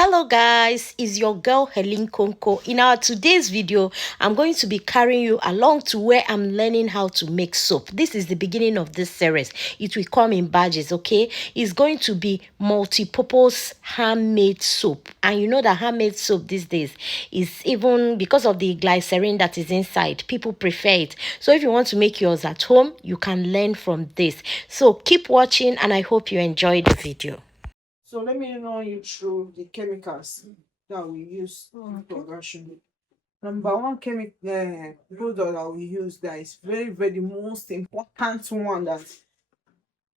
Hello guys, it's your girl Helen Konko. In our today's video, I'm going to be carrying you along to where I'm learning how to make soap. This is the beginning of this series. It will come in batches, okay? It's going to be multi-purpose handmade soap. And you know that handmade soap these days is, even because of the glycerin that is inside, people prefer it. So if you want to make yours at home, you can learn from this. So keep watching and I hope you enjoy the video. So let me run you through the chemicals that we use in production. Number one chemical product that we use that is very most important one that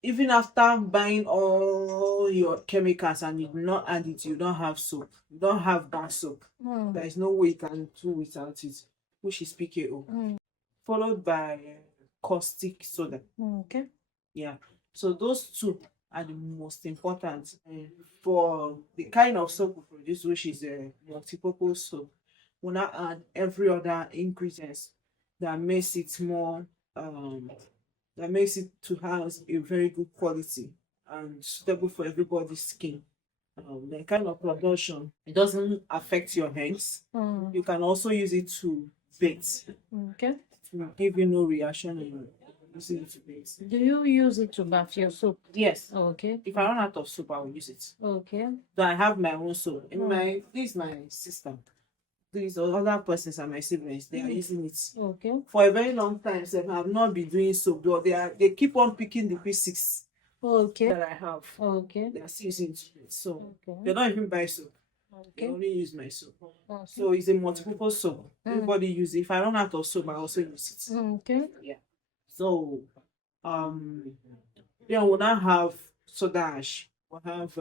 even after buying all your chemicals and you do not add it, you don't have soap. You don't have bar soap. There is no way you can do without it, which is PKO. Followed by caustic soda. Okay. Yeah. So those two are the most important for the kind of soap we produce, which is a multi-purpose soap. We'll not add every other ingredients that makes it more that makes it to have a very good quality and suitable for everybody's skin. The kind of production, it doesn't affect your hands. You can also use it to bake. Okay. It will give you no reaction and using it to bake. Do you use it to bath your soap? Yes. Okay. If I run out of soap, I will use it. Okay. So I have my own soap. This is my sister. These other persons are my siblings. They are using it. Okay. For a very long time, so I have not been doing soap, but they keep on picking the P6 Okay. that I have. Okay. They are still using it. So Okay. they don't even buy soap. They Okay. only use my soap. Okay. So it's a multiple soap. Everybody use it. If I run out of soap, I also use it. Okay. Yeah. So yeah, we'll now have soda ash. We'll have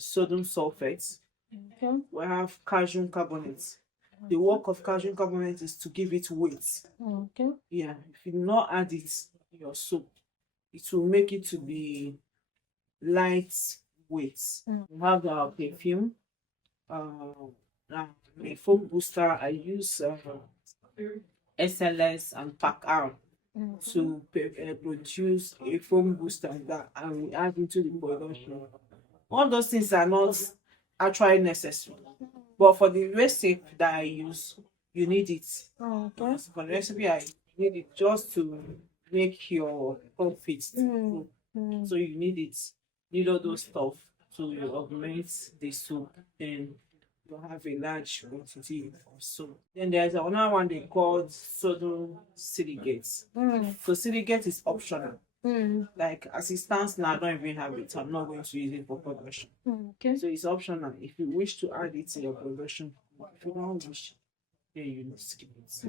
sodium sulfate. Okay. We have calcium carbonate. The work of calcium carbonate is to give it weight. Okay. Yeah, if you do not add it in your soap, it will make it to be light weight. We have our perfume, a foam booster. I use SLS and Pack R to produce a foam booster that I will add into the production. All those things are not actually necessary, but for the recipe that I use, you need it. Okay. For the recipe, I need it just to make your outfit. So you need it. Need all those stuff to augment the soup. Then you have a large quantity of soap. Then there's another one they call sodium silicate. So silicate is optional. Like as it stands now, I don't even have it. I'm not going to use it for production. Okay. So it's optional. If you wish to add it to your production, if you don't wish, then you need to skip it.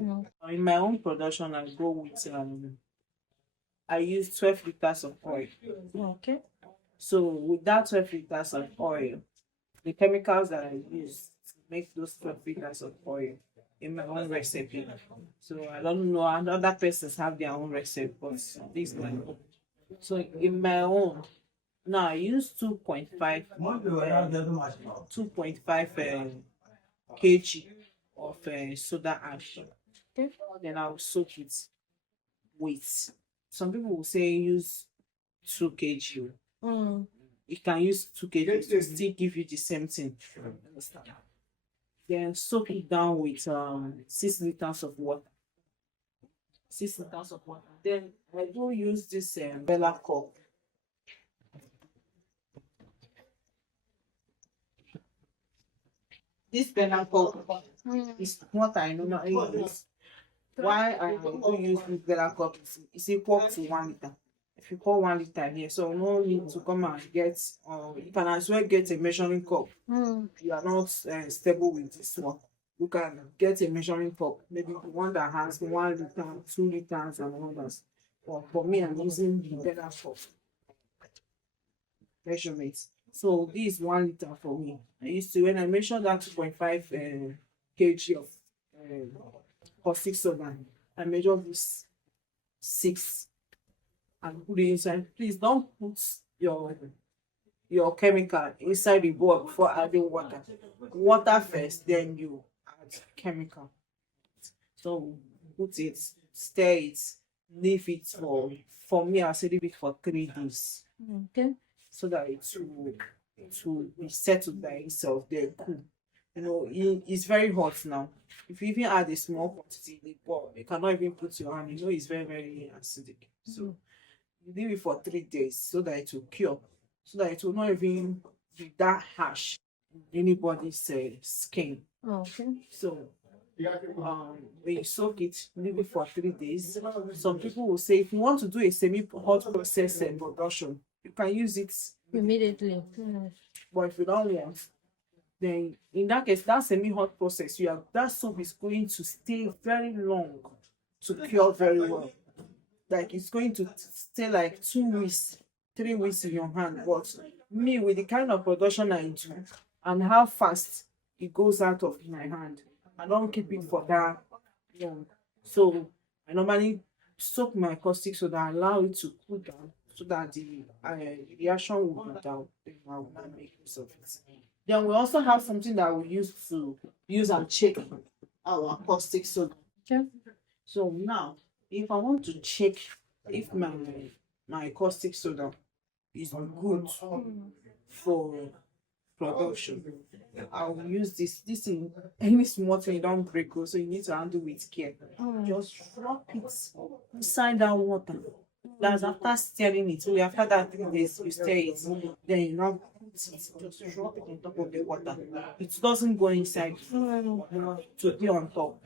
In my own production, I go with I use 12 liters of oil. Okay. So with that 12 liters of oil, the chemicals that I use to make those 12 liters of oil in my own recipe. So I don't know, and other persons have their own recipe, but this is my own. So in my own, now I use 2.5 kg of soda ash. Okay. Then I'll soak it with. Some people will say use 2 kg. You can use 2 kg to still give you the same thing. Understand? Then soak it down with 6 liters of water. 6 liters of water. Then I do use this Bella cup. This Bella cup is what I normally use. Why I do use this Bella cup is equal to 1 liter. If you pour 1 liter here, so no need to come and get, you can as well get a measuring cup. You are not stable with this one. You can get a measuring cup, maybe the one that has 1 liter, 2 liters, and others. But for me, I'm using the Bella cup measurement. So this is 1 liter for me. I used to, when I measure that 2.5 kg of caustic soda, I measure this 6 and put it inside. Please don't put your chemical inside the bowl before adding water. Water first, then you add chemical. So put it, stir it, leave it for me. I say leave it for 3 days. Okay. So that it will to be settled by itself, then cool. You know, it's very hot now. If you even add a small quantity in the pot, you cannot even put your hand. You know, it's very, very acidic. So you leave it for 3 days so that it will cure, so that it will not even be that harsh in anybody's skin. Okay. So when you soak it, leave it for 3 days. Some people will say if you want to do a semi-hot process production, you can use it Immediately. but if you don't want, then in that case, that semi-hot process, that soap is going to stay very long to cure very well. Like it's going to stay like 2 weeks, 3 weeks in your hand. But me, with the kind of production I do and how fast it goes out of my hand, I don't keep it for that long. So I normally soak my caustic soda, allow it to cool down so that the reaction will go down. Then I will not make use of it. Then we also have something that we use and check our caustic soda. Okay. So now, if I want to check if my caustic soda is good for production, I will use this. This in any small thing you don't break, so you need to handle with care. Just drop it inside that water. That's after stirring it. So after that 3 days, you stir it. Then you now put it, just drop it on top of the water. It doesn't go inside to be on top.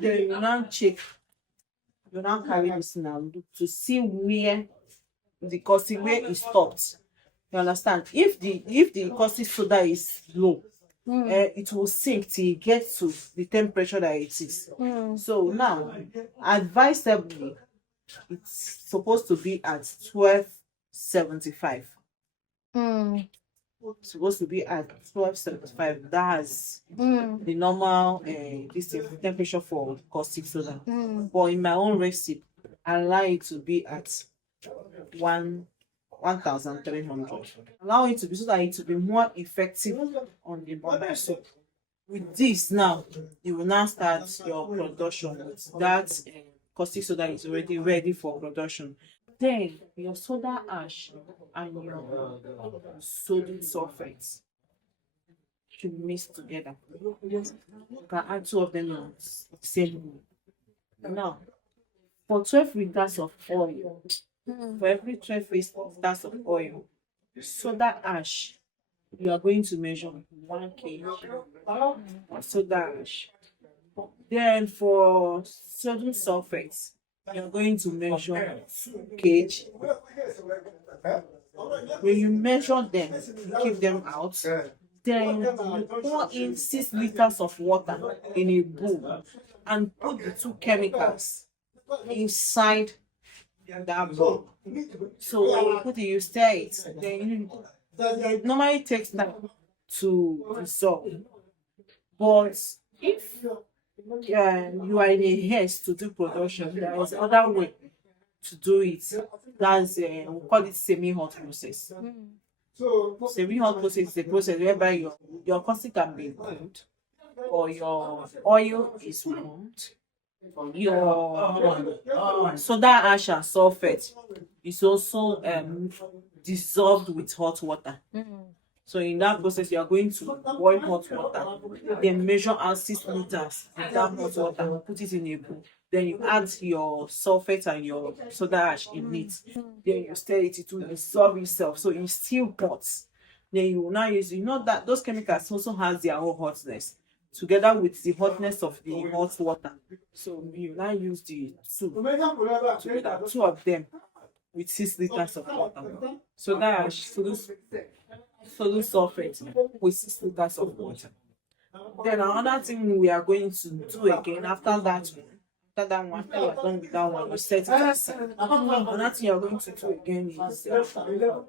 Then you now check. You now carry this now to see where the caustic where it stopped. You understand? If the caustic soda is low, it will sink till it gets to the temperature that it is. So now, advisably, it's supposed to be at 1275. It's supposed to be at 1275. That's the normal temperature for caustic soda. But in my own recipe, I like it to be at 1300. Allow it to be so that it will be more effective on the bottom. So with this now, you will now start your production with that caustic soda is already ready for production. Then your soda ash and your sodium sulfate should mix together. You can add 2 of them in the same bowl. Now, for 12 liters of oil, for every 12 liters of oil, soda ash, you are going to measure 1 kg of soda ash. Then for sodium sulfate, you're going to measure 2 kg. When you measure them, you keep them out. Then you pour in 6 liters of water in a bowl and put the 2 chemicals inside that bowl. So when you put it, you stir it. Then it normally takes time to dissolve. But if you are in a haste to do production, there is other way to do it. That's we call it semi-hot process. Semi-hot process is a process whereby your caustic can be cooled or your oil is warmed. Your soda ash and sulfate is also dissolved with hot water. So in that process, you are going to boil hot water, then measure out 6 liters in that hot water, put it in a bowl. Then you add your sulfate and your soda ash in it. Then you stir it, it will dissolve itself. So it's still hot. Then you will now use, that those chemicals also has their own hotness together with the hotness of the hot water. So you now use the two of them with 6 liters of water. So that sodium sulfate with 6 liters of water. Then another thing we are going to do again after that one, after you are done with that one, you set it aside. Another thing you are going to do again is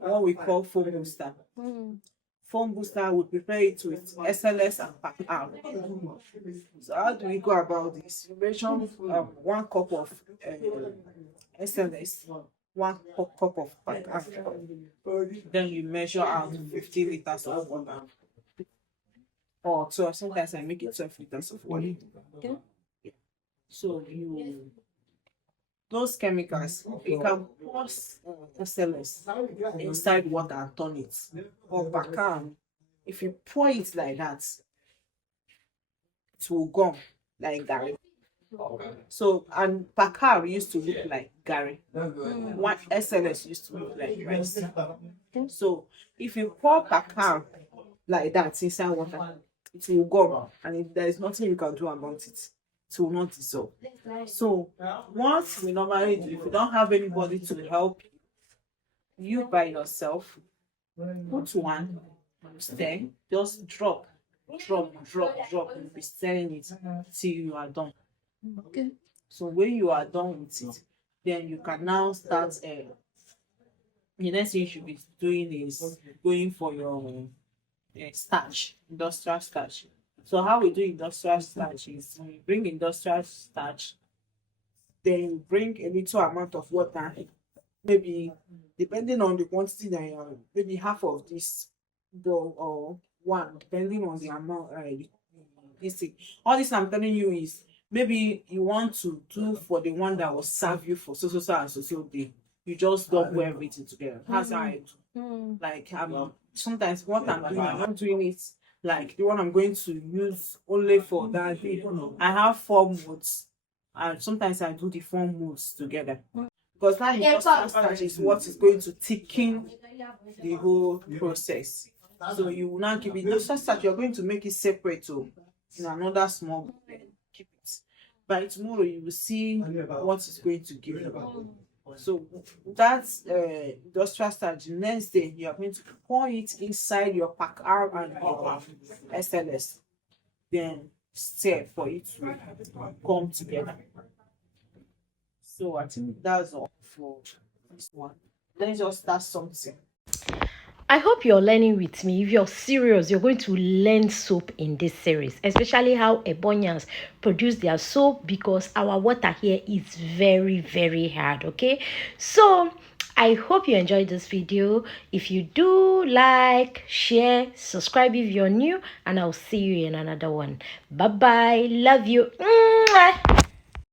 what we call foam booster. Foam booster, we prepare it with SLS and pack out. So how do we go about this? You measure 1 cup of SLS, 1 cup of pack out. Then you measure out 50 liters of water. Or 12, sometimes I make it 12 liters of water. Okay. So those chemicals, you can pour SLS inside water and turn it. Or bacam, if you pour it like that, it will gum like that. So, and bacam used to look like Gary. One SLS used to look like rice. So, if you pour bacam like that inside water, it will gum, and if there is nothing you can do about it, it will not dissolve. So, what we normally do, if you don't have anybody to help you by yourself, put one, stir, just drop, and be stirring it till you are done. Okay. So when you are done with it, then you can now start. The next thing you should be doing is going for your starch, industrial starch. So how we do industrial starch is we bring industrial starch, then you bring a little amount of water, maybe depending on the quantity that you are, maybe half of this bowl or one, depending on the amount. This thing. All this I'm telling you is maybe you want to do for the one that will serve you for so and so day. You just double everything together. That's how I do. Like sometimes what I'm doing, I'm not doing it like the one I'm going to use only for that day. I have 4 modes, and sometimes I do the 4 modes together. Because that industrial starch is what is going to thicken the whole process. So you will not give it industrial starch, you're going to make it separate in another small bowl, then keep it. By tomorrow you will see what it's going to give you. So that's industrial starch. The next day you are going to pour it inside your pack R and your SLS. Then stir for it to come together. So I think that's all for this one. Let's just start something. I hope you're learning with me. If you're serious, you're going to learn soap in this series, especially how Ebonyans produce their soap, because our water here is very, very hard, okay? So, I hope you enjoyed this video. If you do, like, share, subscribe if you're new, and I'll see you in another one. Bye-bye. Love you. Mwah!